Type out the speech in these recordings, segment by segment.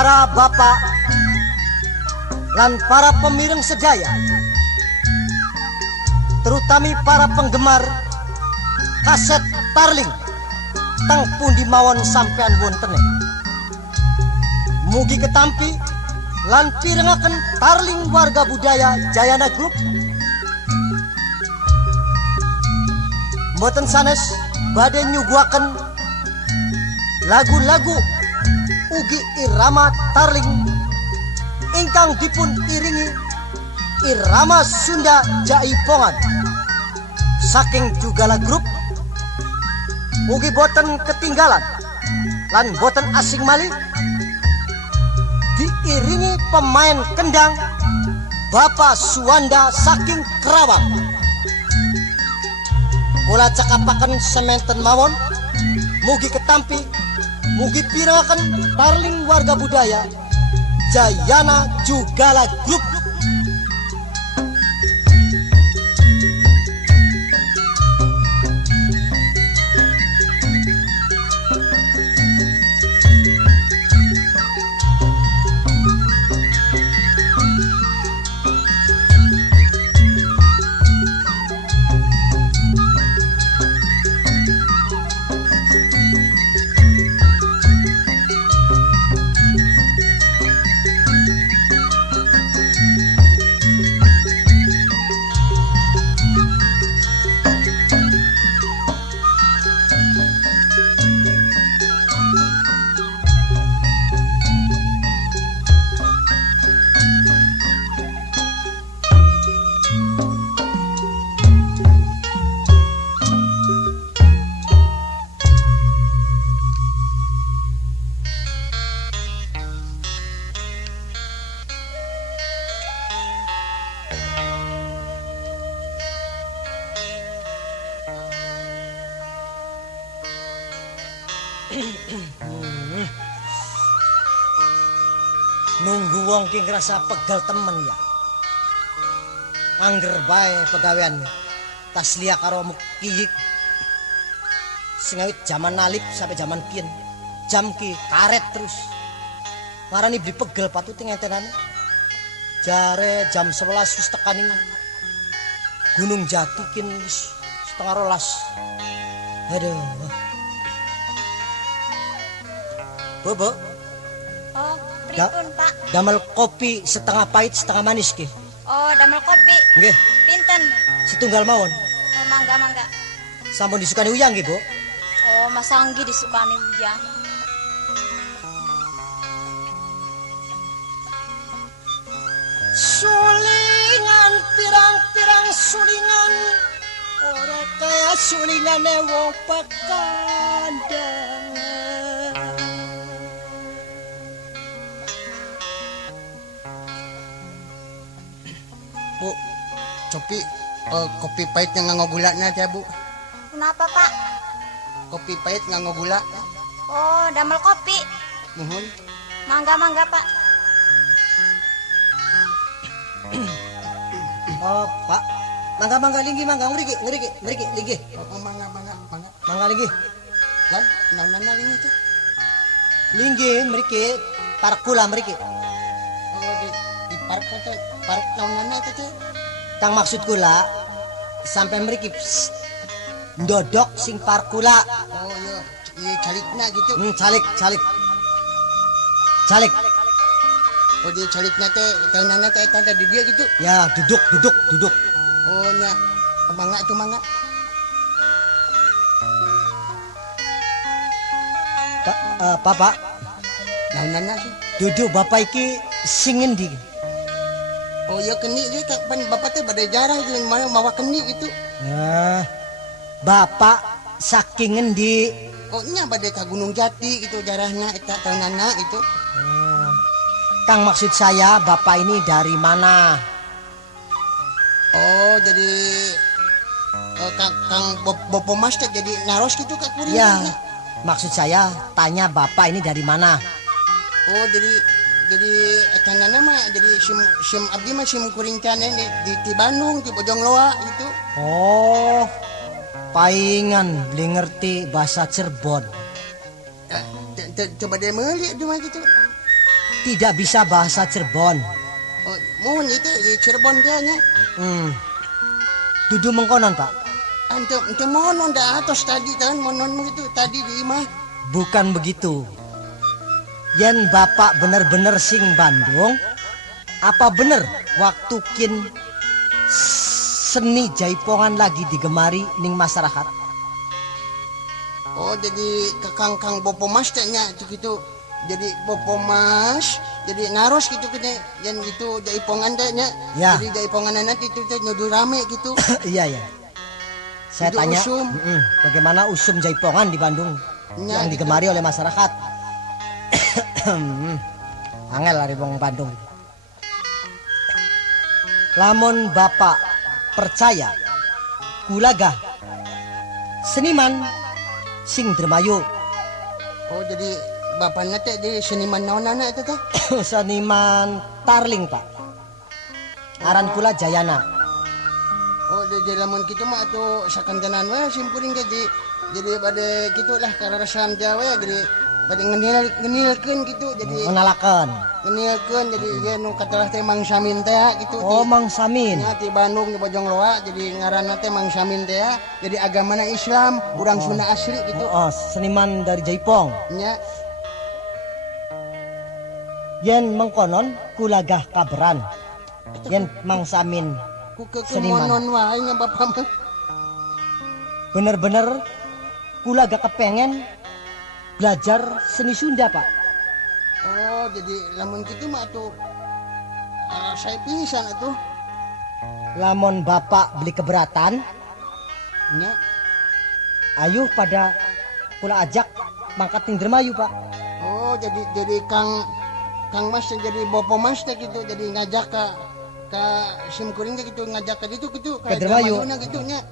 para bapak lan para pemireng sedaya, terutami para penggemar kaset Tarling teng pundi mawon sampean wontene. Mugi ketampi lan pirengaken Tarling Warga Budaya Jayana Group mboten sanes badhe nyuguhaken lagu-lagu ugi irama Tarling ingkang dipun iringi irama Sunda Jaipongan saking Jugala Group. Mugi boten ketinggalan lan boten asing malih diiringi pemain kendang Bapak Suwanda saking Kerawang. Kula cakapaken sementen mawon mugi ketampi mugi pirengaken Tarling Warga Budaya Jayana Jugala Group. Nunggu wong ki ngrasa pegel temen ya. Angger bae pegawean tasliya karo mukiyik. Sing awit jaman nalip sampai jaman kiyen. Jam ki karet terus. Marani beli pegel patuti ngentenane. Jare jam 11 wis tekaning Gunung Jati kin wis setengah rolas. Aduh. Bobo. Oh, pripun, Pak? Damel kopi setengah pahit setengah manis ki. Oh, damel kopi. Nggih. Pinten? Setunggal mawon. Oh, mangga. Sampun disukani uyang nggih, Bu? Oh, Mas Anggi disukani uyang. Sulingan pirang-pirang sulingan ora kaya sulingane wong pekandang. Bu, kopi pahit yang nganggo gula na ya, Bu. Kenapa, Pak? Kopi pahit nganggo gula. Oh, damel kopi. Nuhun. Mangga, Pak. Oh, Pak. Mangga linggi mangga ngriki linggi. Oh, mangga. Mangga linggi. Lan, nana ini tuh. Linggi mriki parek kula mriki. Oh, di park itu, park nana itu tuh. Kang maksud kula sampai mriki ndodok sing parek kula. Oh, iya calikna gitu. Calik. Oh, dia calikna teh nana teh tanda di dia gitu. Ya, duduk. Oh, nya. Mangga. Bapak, Nana sih. duduk bapak iki sing endi? Oh, iya keni dia kapan bapak teh badai jarah gitu mana mawa keni gitu. Nah, bapak saking endi? Oh, nya badai ka Gunung Jati gitu jarahna eta nana itu. Kang maksud saya bapak ini dari mana? Oh, jadi Kang Bopo Mas teh jadi naros gitu Kak kuring. Ya, maksud saya tanya bapak ini dari mana? Oh, jadi eta nana mah jadi sim abdi mah sim kuring cane di Bandung di Bojongloa gitu. Oh, paingan beli ngerti bahasa Cirebon. Coba deh meuli di mah gitu. tidak bisa bahasa Cirebon. Oh, mohon itu di Cirebon dia nya. Dudu mengkonon, Pak. Ante mohon dah atas tadi kan mohonmu itu tadi di imah. Bukan begitu. Yen Bapak bener-bener sing Bandung, apa bener waktu kin seni jaipongan lagi digemari ning masyarakat? Oh, jadi kekang Bopomas nya gitu. Jadi Bopomas, jadi naros gitu kene yang gitu jaipongan nya. Ya. Jadi jaipongan nanti itu teh nyodu rame gitu. Iya, ya. Saya Itu tanya, usum. bagaimana usum jaipongan di Bandung Ya, yang gitu. digemari oleh masyarakat? Angel dari wong Bandung. Lamun Bapak percaya, kulagah seniman sing Dremayu. Oh, jadi bapaknya teh di seniman naon itu teh? Seniman Tarling, Pak. Aran kula Jayana. Oh, di lamun kitu mah atuh sakantenan we simkuring jadi pada gitulah kararasan Jawa jadi pada ngenilkeun gitu jadi Menalakan. ngenilkeun jadi dia nu katalah teh Mang Samin teh gitu. Oh, Mang Samin. Nya di Bandung di Bojongloa jadi ngaranna teh Mang Samin teh jadi agamana Islam, urang Sunda asli gitu. Oh, seniman dari Jaipong. Nya Yen mengkonon kulagah kaberan. Yen Mang Samin ku Seniman. kemonon wae nya bapak mah. bener-bener kulagah kepengen belajar seni Sunda, Pak. Oh, jadi lamun kitu mah atuh saya pisan atuh. Lamun Bapak beli keberatan, Nya ayo pada kula ajak mangkat ning Dremayu, Pak. oh, jadi Kang Mas jadi Bopo Mas teh gitu jadi ngajak ke simkuring teh gitu ngajak ke ditu gitu Ke Dremayu. gitu nya.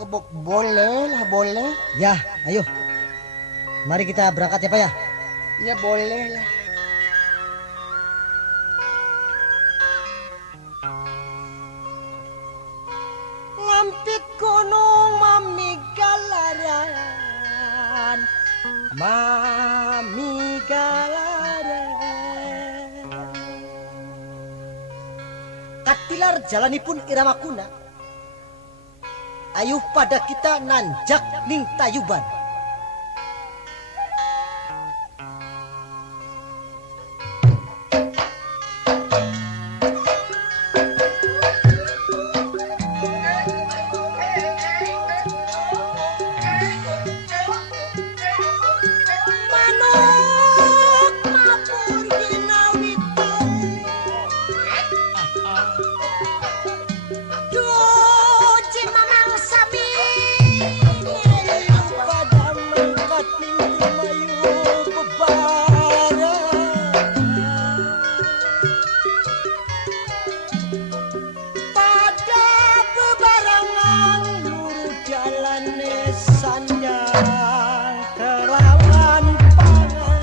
Oh, boleh lah, boleh. Ya, ayo. Mari kita berangkat ya, Pak ya. Ya boleh lah. Lampit gunung mamigalaran, mamigalaran. Katilar jalanipun irama kuna. Ayo pada kita nanjak ning Tayuban. Manuk mapur ginawitan. Duji mamang sami pada mangkat ning Dremayu bebaran. Pada bebarangan luru jalane sandang kelawan pangan.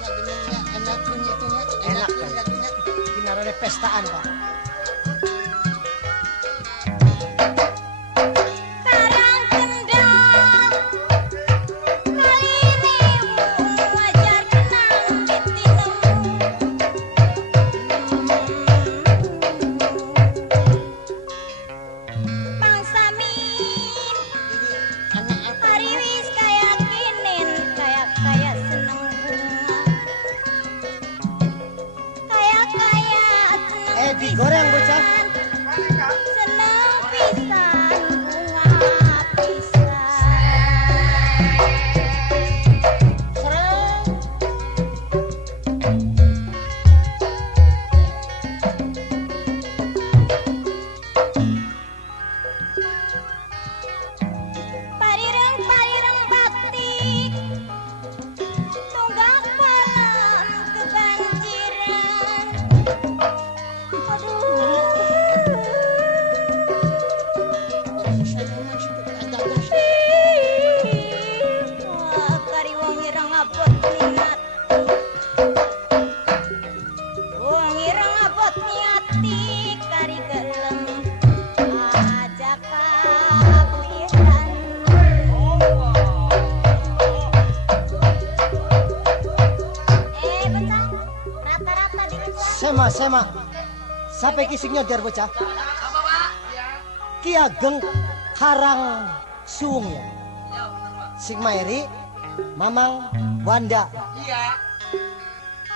Ya bener nya enakun itu nya. Enak, Enakun Pak. lagunya. Kinarane pestaan, Pak. Karang kendang kalirimu ajar kenang ditinem. Mang Samin Jadi anak apa? hari wis kayak kinin kayak seneng bunga kayak seneng Digoreng, bocah. seneng pisan bunga pisan. Parireng batik tunggak palan kebanjiran. Aduh. Saya mah situ ada-ada. Wah, kari wong ireng abot niati. Wong ireng abot niati kari gelem ajak Sema sema. Sampai ki sing nyodar bocah. Ki Ageng Karang Suung ya. Sing Mairi, Mamang Wanda.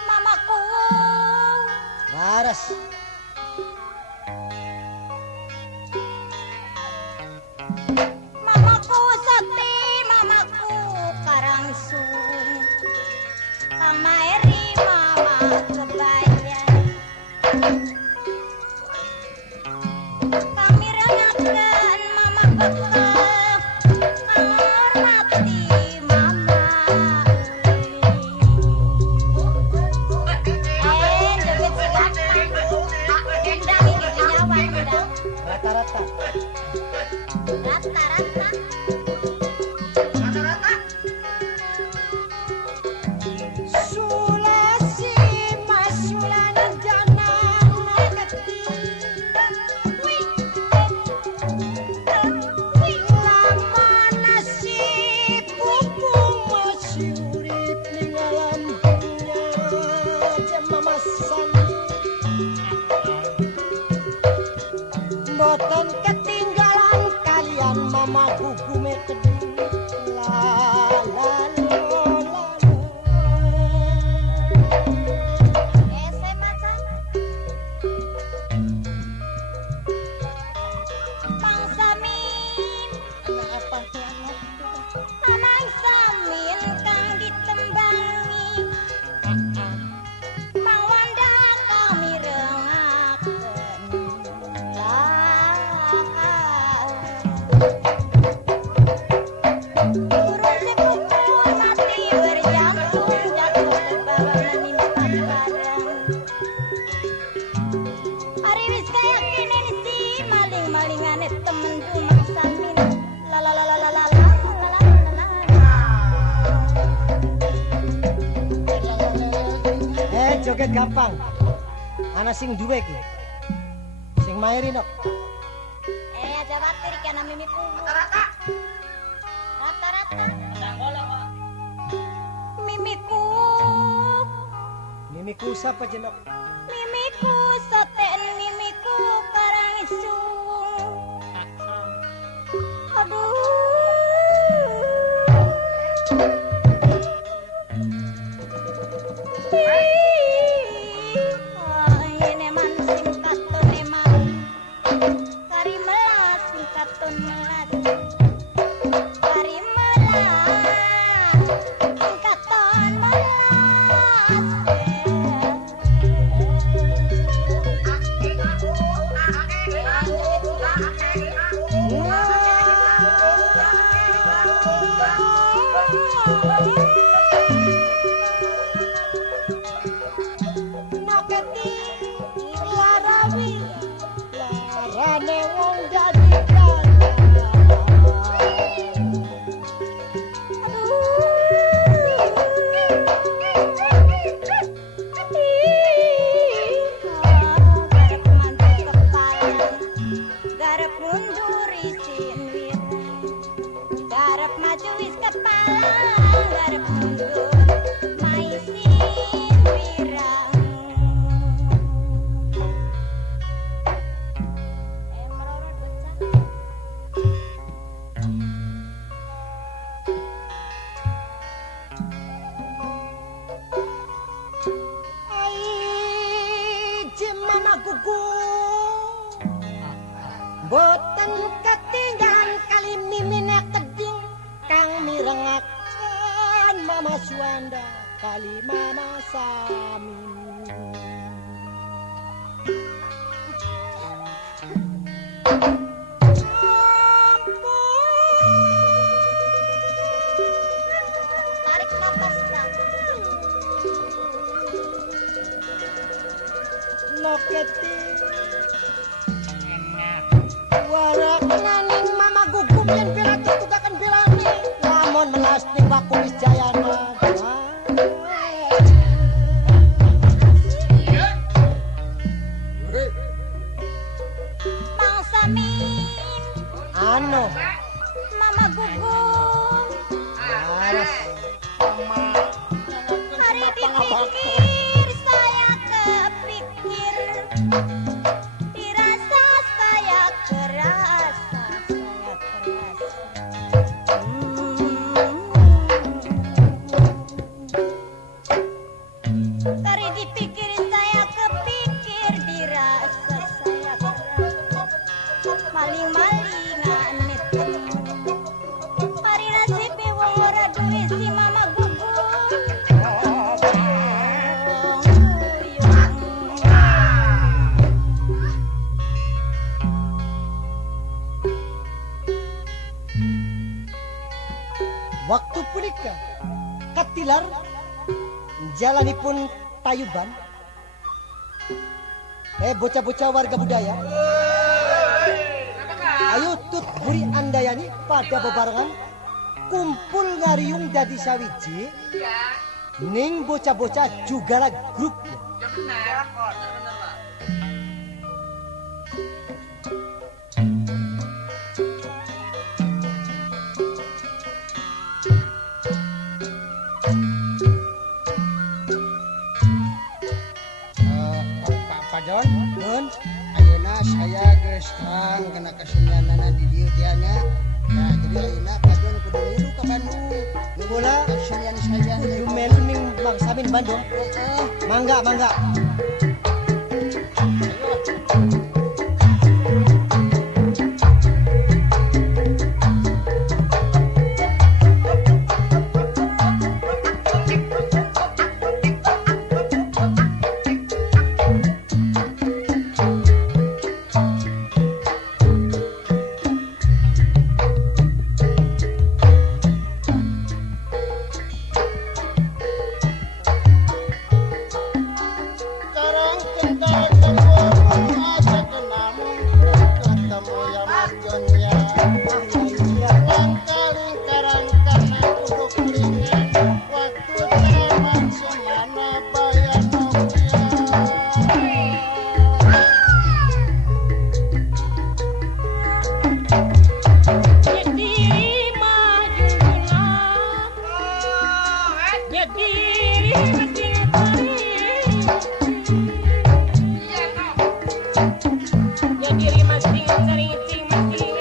Mamaku. Waras. Mamaku Sakti, mamaku Karangsung. Kang Maeri, mama Kebayan. Kami rengakan mama bekal. Kang hormati mama uli. Joget si gampang. Endang giginya wandang. Rata-rata. Rata-rata. Sulasi masulan janang negeti. Lama nasib pupung masih urip ning alam dunya jemamasan. Mboten ketinggalan kalian mama gugume keding. La la la la. Saya macan. Bang Samin. Anak apa tuh anak? Anang Samin kang ditembangi. Bang Wanda kami rengaken. Burung sepupur mati berjantung jatuh bawa nimpan barang. Hari wis kayak kene si maling-malingane temen Mang Samin. La la la la la la la la la la. Joget gampang. Ana sing duwe ki. Sing Mairi nok. Aja bater kana mimiku. Rata-rata. Mimiku. Mimiku sapa jenok? Mimiku soten mimiku Karangisung. Ini man singkaton emang kari melas singkaton melas kari melas singkaton Larane wong dadi garap mantu kepalan garap mundur isin wirang garap maju wis kepalan garap mundur maisin wirang merorot bocah. Mama kuku boten ketinggalan kali mimine keding kang mirengaken Mama Suanda kali Mama Samin. Tarik napas Loketi warak naning Mama gugum yen bela tutugaken belani lamun melas ning waku wis jayana. Mang Samin Anu Mama Gugum waras hari dipikir saya kepikir Waktu punika katilar jalanipun tayuban bocah-bocah warga budaya ayo tut buri andayani pada bebarengan kumpul ngariung dadi sawiji ning bocah-bocah juga lah grup ya benar kok Don, ayeuna saya geus terang kena kasunianana di dieu teh nya. Nah, jadi ayeuna Padon kudu ngilu ka Bandung. Nggula Kasunian saya kudu melu ning Bang Samin Bandung. Mangga, mangga. Ya diri masing sering masing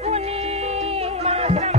Kuning